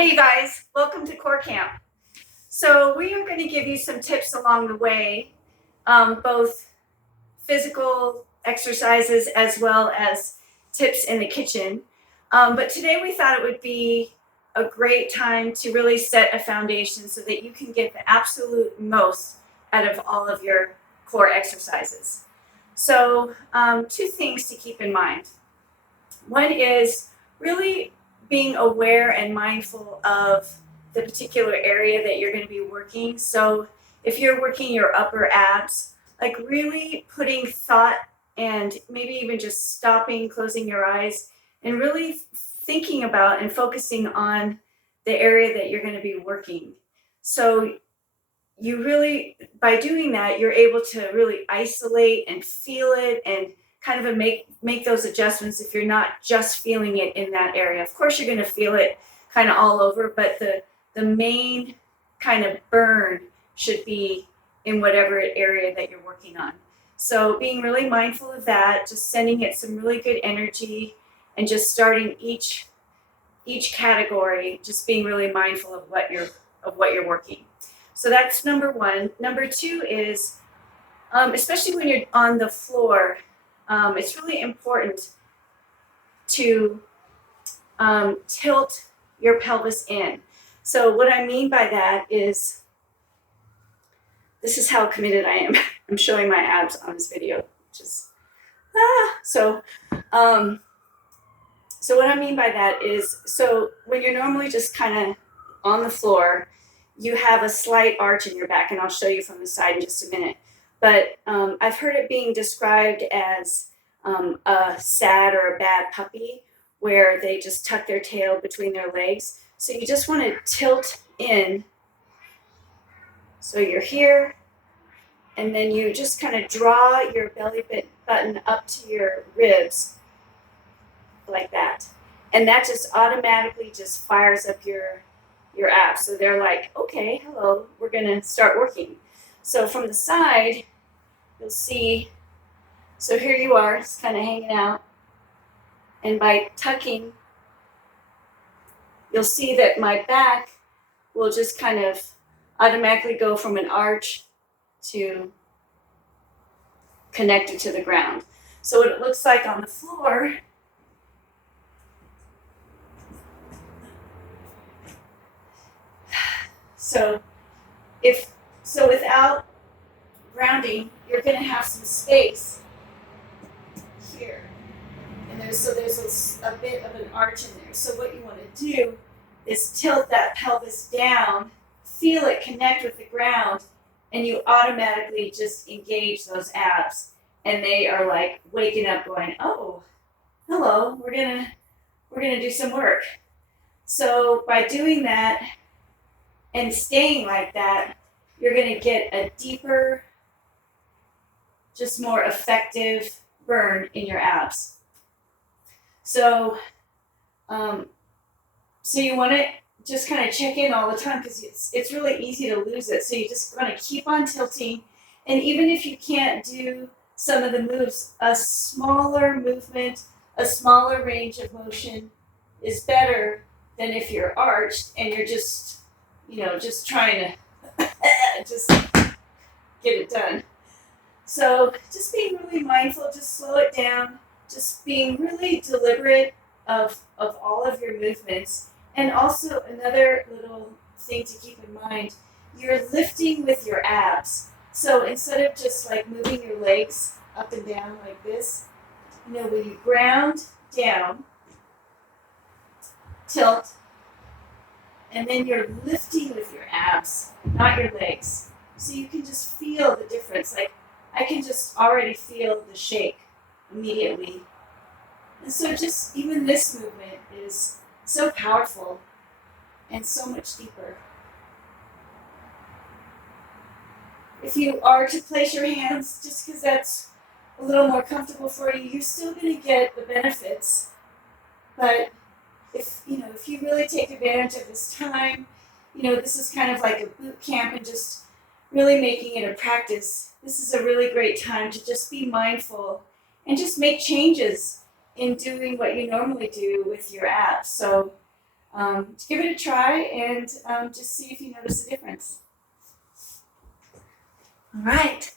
Hey guys, welcome to Core Camp. So we are going to give you some tips along the way, both physical exercises as well as tips in the kitchen. But today we thought it would be a great time to really set a foundation so that you can get the absolute most out of all of your core exercises. So two things to keep in mind. One is really being aware and mindful of the particular area that you're going to be working. So if you're working your upper abs, like really putting thought and maybe even just stopping, closing your eyes, and really thinking about and focusing on the area that you're going to be working. So you really, by doing that, you're able to really isolate and feel it and kind of make those adjustments if you're not just feeling it in that area. Of course, you're going to feel it kind of all over, but the main kind of burn should be in whatever area that you're working on. So being really mindful of that, just sending it some really good energy, and just starting each category, just being really mindful of what you're working. So that's number one. Number two is, especially when you're on the floor, it's really important to tilt your pelvis in. So what I mean by that is, this is how committed I am. I'm showing my abs on this video, which is, so what I mean by that is, so when you're normally just kind of on the floor, you have a slight arch in your back, and I'll show you from the side in just a minute. But I've heard it being described as a sad or a bad puppy, where they just tuck their tail between their legs. So you just want to tilt in. So you're here, and then you just kind of draw your belly button up to your ribs like that. And that just automatically just fires up your abs. So they're like, okay, hello, we're going to start working. So from the side, you'll see, so here you are, just kind of hanging out. And by tucking, you'll see that my back will just kind of automatically go from an arch to connected to the ground. So what it looks like on the floor, so without grounding, you're going to have some space here. And there's a bit of an arch in there. So what you want to do is tilt that pelvis down, feel it connect with the ground, and you automatically just engage those abs. And they are like waking up going, oh, hello, we're gonna do some work. So by doing that and staying like that, you're going to get a deeper, just more effective burn in your abs. So you want to just kind of check in all the time, because it's really easy to lose it. So you just want to keep on tilting. And even if you can't do some of the moves, a smaller movement, a smaller range of motion is better than if you're arched and you're just trying to just get it done. So just being really mindful, just slow it down, just being really deliberate of all of your movements. And also another little thing to keep in mind, you're lifting with your abs. So instead of just like moving your legs up and down like this, when you ground down, tilt, and then you're lifting with your abs, not your legs. So you can just feel the difference. Like, I can just already feel the shake immediately. And so just even this movement is so powerful and so much deeper. If you are to place your hands, just because that's a little more comfortable for you, you're still going to get the benefits. But if you really take advantage of this time, this is kind of like a boot camp, and just really making it a practice. This is a really great time to just be mindful and just make changes in doing what you normally do with your abs. So give it a try and just see if you notice a difference. All right.